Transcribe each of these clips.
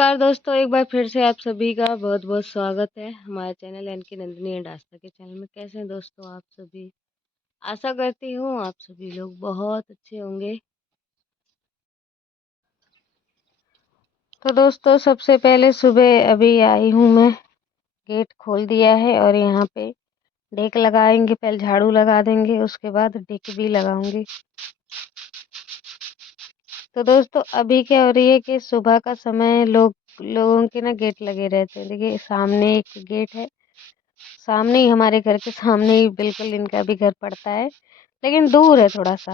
नमस्कार दोस्तों, एक बार फिर से आप सभी का बहुत बहुत स्वागत है हमारे चैनल यानी कि नंदिनी एंड आस्था के चैनल में। कैसे हैं दोस्तों आप सभी? आशा करती हूँ आप सभी लोग बहुत अच्छे होंगे। तो दोस्तों सबसे पहले सुबह अभी आई हूँ मैं, गेट खोल दिया है और यहाँ पे डेक लगाएंगे। पहले झाड़ू लगा देंगे, उसके बाद डेक भी लगाऊंगी। तो दोस्तों अभी क्या हो रही है कि सुबह का समय लोगों के ना गेट लगे रहते हैं। देखिए सामने एक गेट है, सामने ही हमारे घर के सामने ही बिल्कुल इनका भी घर पड़ता है, लेकिन दूर है थोड़ा सा।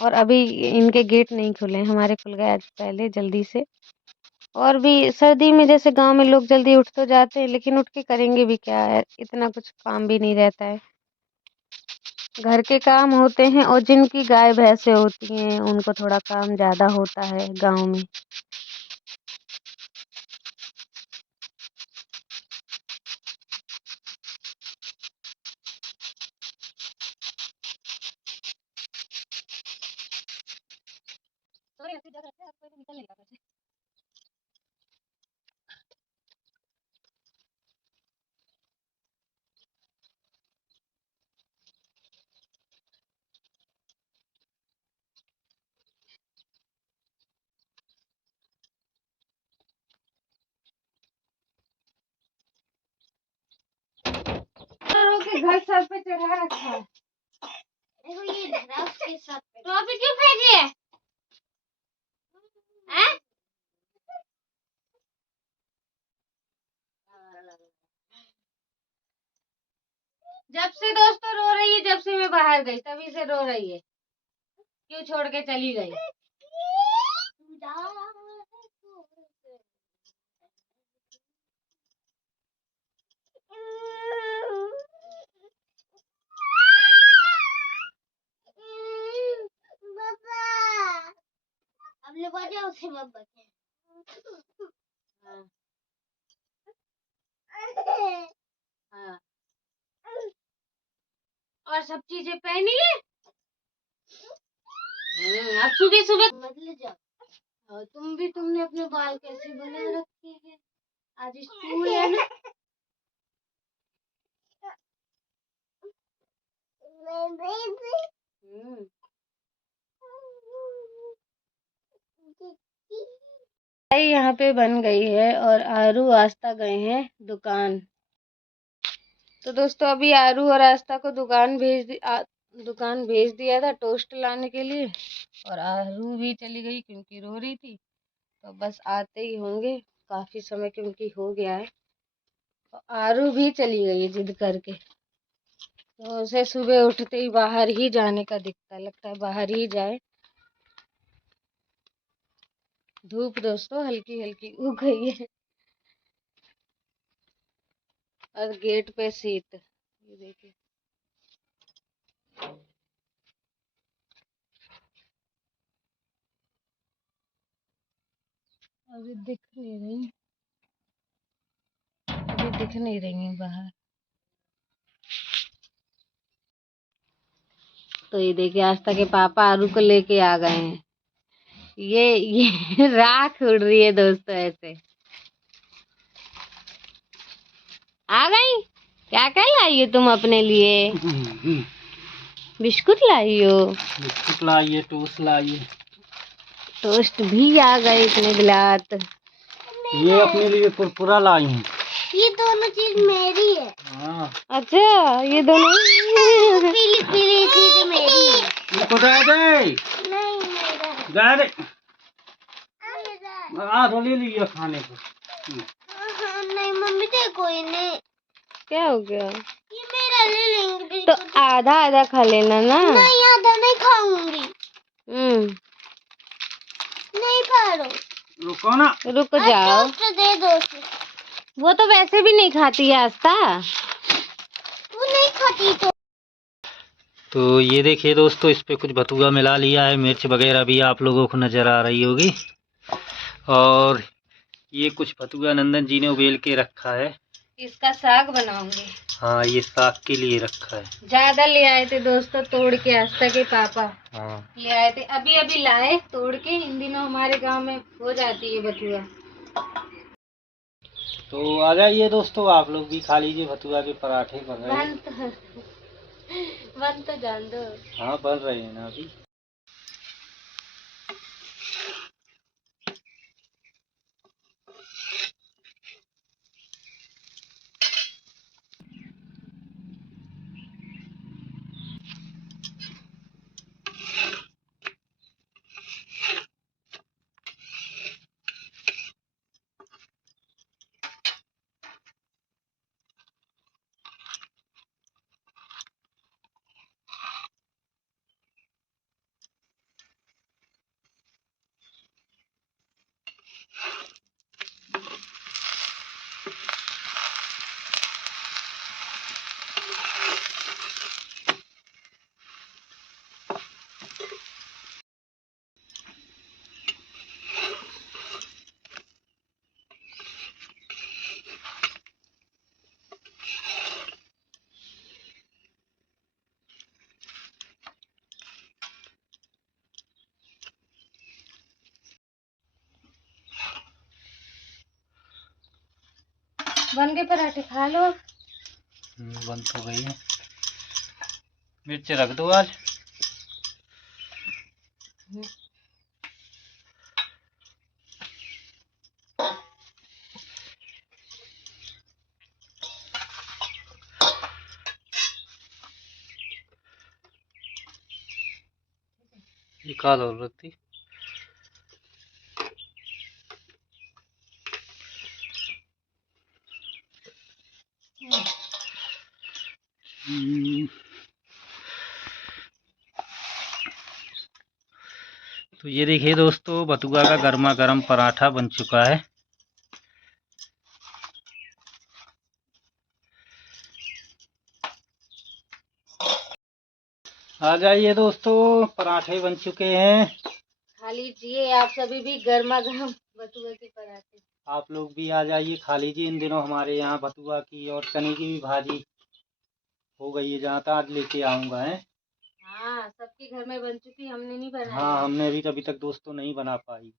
और अभी इनके गेट नहीं खुले हैं, हमारे खुल गए आज पहले जल्दी से। और भी सर्दी में जैसे गांव में लोग जल्दी उठ तो जाते हैं, लेकिन उठ के करेंगे भी क्या है, इतना कुछ काम भी नहीं रहता है। घर के काम होते हैं और जिनकी गाय भैंसे होती हैं उनको थोड़ा काम ज्यादा होता है गाँव में। के घर सर पे चढ़ा रखा है। देखो ये उसके साथ टॉफी क्यों फेंकी है? हैं? जब से दोस्तों रो रही है, जब से मैं बाहर गई तभी से रो रही है। क्यों छोड़ के चली गई? अब ले बजाओ उसे बब्बा के। हाँ। हाँ। और सब चीजें पहनी है। अब सुबह सुबह मत ले जाओ। और तुमने अपने बाल कैसे बना रखे हैं? आज स्कूल है ना। यहाँ पे बन गई है और आरू आस्था गए हैं दुकान। तो दोस्तों अभी आरू और आस्था को दुकान भेज दिया था टोस्ट लाने के लिए, और आरू भी चली गई क्योंकि रो रही थी। तो बस आते ही होंगे, काफी समय क्योंकि हो गया है। तो आरू भी चली गई जिद करके। तो उसे सुबह उठते ही बाहर ही जाने का दिखता, लगता है बाहर ही जाए। धूप दोस्तों हल्की हल्की उग गई है और गेट पे शीत, ये देखिए। अभी दिख नहीं रही है बाहर। तो ये देखिए आस्था के पापा आरू को लेके आ गए हैं। ये राख उड़ रही है दोस्तों ऐसे। आ गई? क्या क्या लाई हो तुम अपने लिए? बिस्कुट लाई हो? बिस्कुट लाइए, टोस्ट लाइए। टोस्ट भी आ गए इतने गिलात। ये अपने लिए कुरकुरा लाई हूँ। ये दोनों चीज मेरी है। हाँ। अच्छा ये दोनों पीली पीली चीज मेरी है। ये कुदाए दे। नहीं मेरा। दे। तो ले लिया खाने को। नहीं मम्मी दे, कोई नहीं। क्या हो गया? ये मेरा ले लेंगे तो आधा आधा खा लेना ना। नहीं आधा नहीं खाऊंगी। नहीं खाओ। रुको ना। रुक जाओ। दे दो। वो तो वैसे भी नहीं खाती है आस्था, वो नहीं खाती। तो ये देखिए दोस्तों, इस पे कुछ बथुआ मिला लिया है, मिर्च वगैरह भी आप लोगों को नजर आ रही होगी। और ये कुछ बथुआ नंदन जी ने उबेल के रखा है, इसका साग बनाऊंगी। हाँ, ये साग के लिए रखा है। ज्यादा ले आए थे दोस्तों तोड़ के, आस्था के पापा हाँ, ले आए थे, अभी अभी लाए तोड़ के। इन दिनों हमारे गांव में हो जाती है बथुआ। तो आ जाइए दोस्तों, आप लोग भी खा लीजिए। बथुआ के पराठे बन रहे हैं। बन तो जान दो। हाँ, बन रहे हैं ना अभी। बन गए पराठे, खा लो। बन तो गई है। मिर्च रख दो आज। एक आध और रखती। तो ये देखिए दोस्तों, बथुआ का गर्मा गर्म पराठा बन चुका है। आ जाइए दोस्तों, पराठे बन चुके हैं। खा लीजिए आप सभी भी गर्मा गर्म बथुआ के पराठे। आप लोग भी आ जाइए, खा लीजिए। इन दिनों हमारे यहाँ बथुआ की और चने की भी भाजी हो गई है। जहाँ तक आज लेके आऊँगा है। हाँ, सबके घर में बन चुकी, हमने नहीं बनाई। हाँ, हमने भी अभी तक दोस्तों नहीं बना पाई।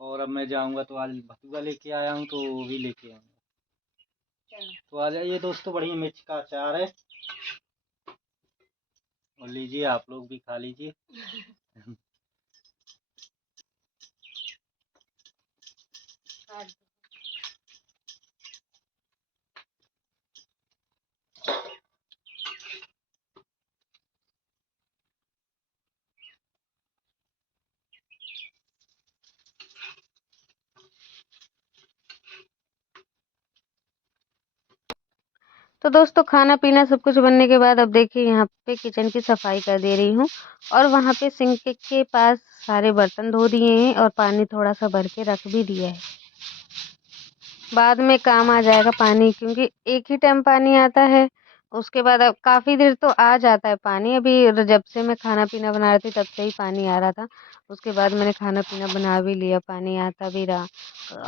और अब मैं जाऊँगा तो आज बथुआ लेके आया हूँ, तो वो भी लेके आऊँगा। तो आ जाइए दोस्तों, बढ़िया मिर्च का अचार है। और लीजिए, आप लोग भी खा लीजिए। तो दोस्तों खाना पीना सब कुछ बनने के बाद अब देखिए यहाँ पे किचन की सफाई कर दे रही हूँ। और वहाँ पे सिंक के पास सारे बर्तन धो दिए हैं और पानी थोड़ा सा भर के रख भी दिया है। बाद में काम आ जाएगा पानी, क्योंकि एक ही टाइम पानी आता है। उसके बाद अब काफ़ी देर तो आ जाता है पानी। अभी जब से मैं खाना पीना बना रही थी तब से ही पानी आ रहा था। उसके बाद मैंने खाना पीना बना भी लिया, पानी आता भी रहा।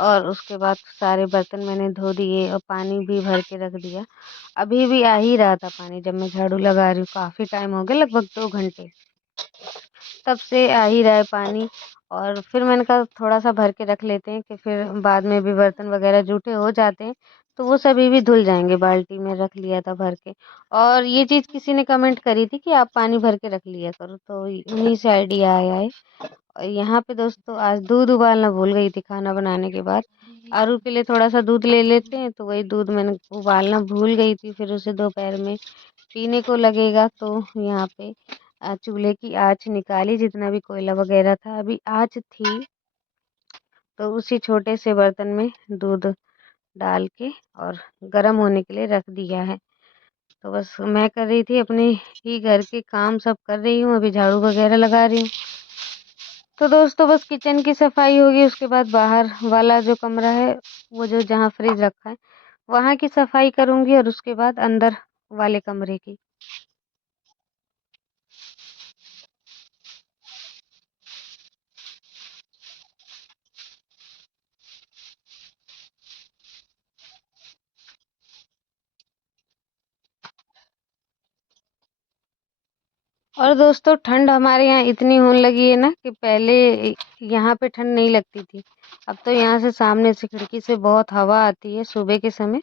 और उसके बाद सारे बर्तन मैंने धो दिए और पानी भी भर के रख दिया। अभी भी आ ही रहा था पानी जब मैं झाड़ू लगा रही हूँ। काफ़ी टाइम हो गया, लगभग 2 घंटे तब से आ ही रहा है पानी। और फिर मैंने कहा थोड़ा सा भर के रख लेते हैं कि फिर बाद में भी बर्तन वगैरह जूठे हो जाते हैं तो वो सभी भी धुल जाएंगे। बाल्टी में रख लिया था भर के। और ये चीज़ किसी ने कमेंट करी थी कि आप पानी भर के रख लिया करो, तो उन्हीं से आइडिया आया है। और यहाँ पे दोस्तों आज दूध उबालना भूल गई थी खाना बनाने के बाद। आरू के लिए थोड़ा सा दूध ले लेते हैं, तो वही दूध मैंने उबालना भूल गई थी। फिर उसे दोपहर में पीने को लगेगा। तो यहाँ पे चूल्हे की आँच निकाली, जितना भी कोयला वगैरह था अभी आँच थी, तो उसी छोटे से बर्तन में दूध डाल के और गर्म होने के लिए रख दिया है। तो बस मैं कर रही थी अपने ही घर के काम, सब कर रही हूँ, अभी झाड़ू वगैरह लगा रही हूँ। तो दोस्तों बस किचन की सफाई होगी, उसके बाद बाहर वाला जो कमरा है, वो जो जहाँ फ्रिज रखा है वहाँ की सफाई करूँगी, और उसके बाद अंदर वाले कमरे की। और दोस्तों ठंड हमारे यहाँ इतनी होने लगी है ना कि पहले यहाँ पे ठंड नहीं लगती थी। अब तो यहाँ से सामने से खिड़की से बहुत हवा आती है सुबह के समय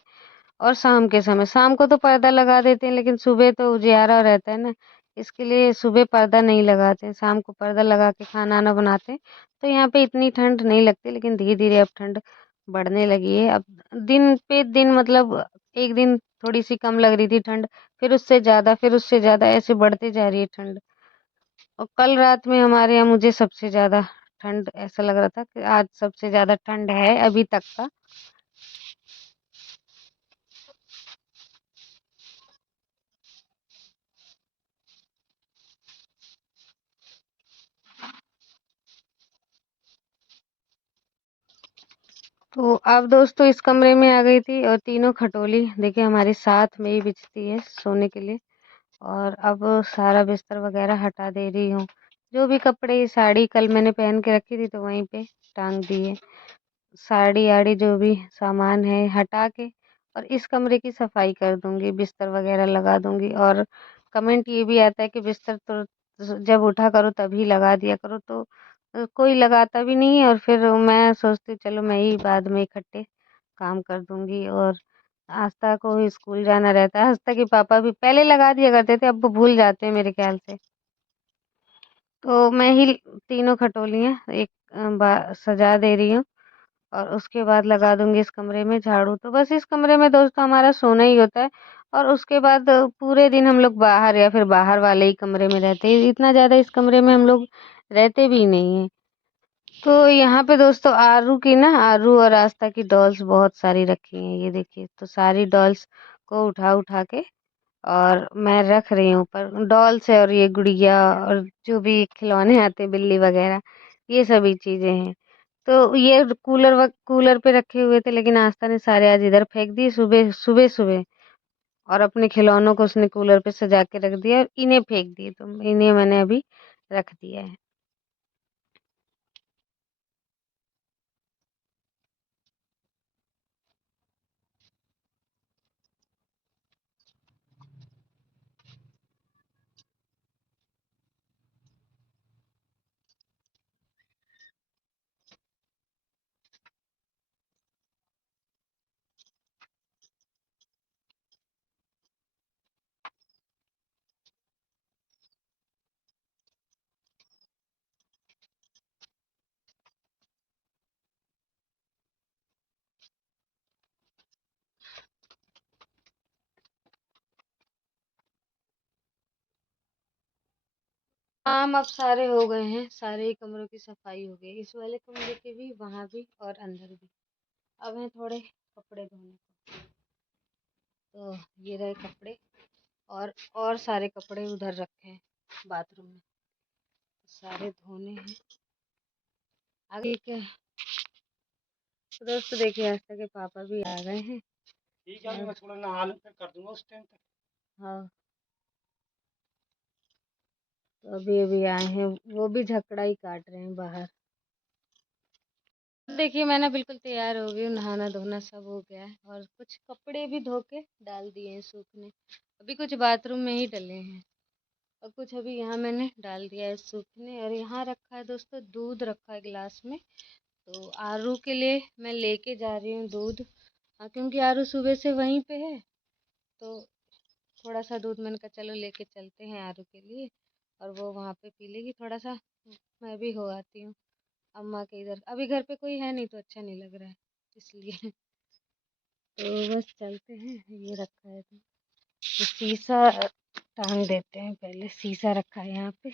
और शाम के समय। शाम को तो पर्दा लगा देते हैं लेकिन सुबह तो उजियारा रहता है ना, इसके लिए सुबह पर्दा नहीं लगाते हैं, शाम को पर्दा लगा के खाना वाना बनाते हैं। तो यहाँ पे इतनी ठंड नहीं लगती, लेकिन धीरे धीरे अब ठंड बढ़ने लगी है। अब दिन पे दिन मतलब एक दिन थोड़ी सी कम लग रही थी ठंड, फिर उससे ज्यादा, फिर उससे ज्यादा, ऐसे बढ़ते जा रही है ठंड। और कल रात में हमारे यहाँ मुझे सबसे ज्यादा ठंड ऐसा लग रहा था कि आज सबसे ज्यादा ठंड है अभी तक का। तो अब दोस्तों इस कमरे में आ गई थी और तीनों खटोली देखिए हमारी साथ में ही बिछती है सोने के लिए। और अब सारा बिस्तर वगैरह हटा दे रही हूँ। जो भी कपड़े, साड़ी कल मैंने पहन के रखी थी तो वहीं पे टांग दी है। साड़ी आड़ी जो भी सामान है हटा के और इस कमरे की सफाई कर दूंगी, बिस्तर वगैरह लगा दूंगी। और कमेंट ये भी आता है कि बिस्तर तो जब उठा करो तभी लगा दिया करो, तो कोई लगाता भी नहीं है। और फिर मैं सोचती हूँ चलो मैं ही बाद में इकट्ठे काम कर दूंगी। और आस्था को स्कूल जाना रहता है, आस्था के पापा भी पहले लगा दिया करते थे, अब वो भूल जाते हैं मेरे ख्याल से। तो मैं ही तीनों खटोलियाँ एक सजा दे रही हूँ और उसके बाद लगा दूंगी इस कमरे में झाड़ू। तो बस इस कमरे में दोस्तों हमारा सोना ही होता है। और उसके बाद पूरे दिन हम लोग बाहर या फिर बाहर वाले ही कमरे में रहते हैं, इतना ज्यादा इस कमरे में हम लोग रहते भी नहीं है। तो यहाँ पे दोस्तों आरू की ना, आरू और आस्था की डॉल्स बहुत सारी रखी हैं, ये देखिए। तो सारी डॉल्स को उठा उठा के और मैं रख रही हूँ ऊपर। डॉल्स है और ये गुड़िया और जो भी खिलौने आते हैं बिल्ली वगैरह, ये सभी चीजें हैं। तो ये कूलर पे रखे हुए थे, लेकिन आस्था ने सारे आज इधर फेंक दिए सुबह सुबह सुबह। और अपने खिलौनों को उसने कूलर पे सजा के रख दिया और इन्हें फेंक दिए, तो इन्हें मैंने अभी रख दिया है। काम अब सारे हो गए हैं, सारे ही कमरों की सफाई हो गई, इस वाले कमरे की भी, वहां भी और अंदर भी। अब हैं थोड़े कपड़े धोने को। तो ये रहे कपड़े, और सारे कपड़े उधर रखे हैं बाथरूम में, सारे धोने हैं। आगे क्या तो दोस्तों देखिए आस्था के पापा भी आ गए हैं। ठीक है, मैं थोड़ा नहा लूं फिर कर दूंगा उस टाइम तक। हाँ, तो अभी अभी आए हैं, वो भी झकड़ा ही काट रहे हैं बाहर। देखिए मैं ना बिल्कुल तैयार हो गई हूँ, नहाना धोना सब हो गया है और कुछ कपड़े भी धो के डाल दिए हैं सूखने। अभी कुछ बाथरूम में ही डले हैं और कुछ अभी यहाँ मैंने डाल दिया है सूखने। और यहाँ रखा है दोस्तों दूध, रखा है गिलास में। तो आरू के लिए मैं लेके जा रही हूँ दूध। हाँ, क्योंकि आरू सुबह से वहीं पे है, तो थोड़ा सा दूध मैंने कहा चलो लेके चलते हैं आरू के लिए, और वो वहाँ पे पी लेगी थोड़ा सा। मैं भी हो आती हूँ अम्मा के इधर, अभी घर पे कोई है नहीं तो अच्छा नहीं लग रहा है इसलिए। तो बस चलते हैं, ये रखा है तो शीशा टांग देते हैं, पहले शीशा रखा है यहाँ पे।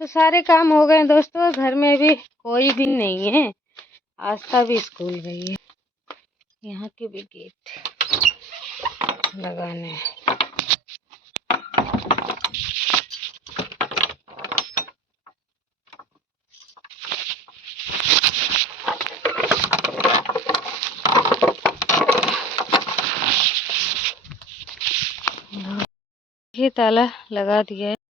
तो सारे काम हो गए दोस्तों, घर में भी कोई भी नहीं है, आस्था भी स्कूल गई है। यहाँ के भी गेट लगाने हैं। ये ताला लगा दिया है।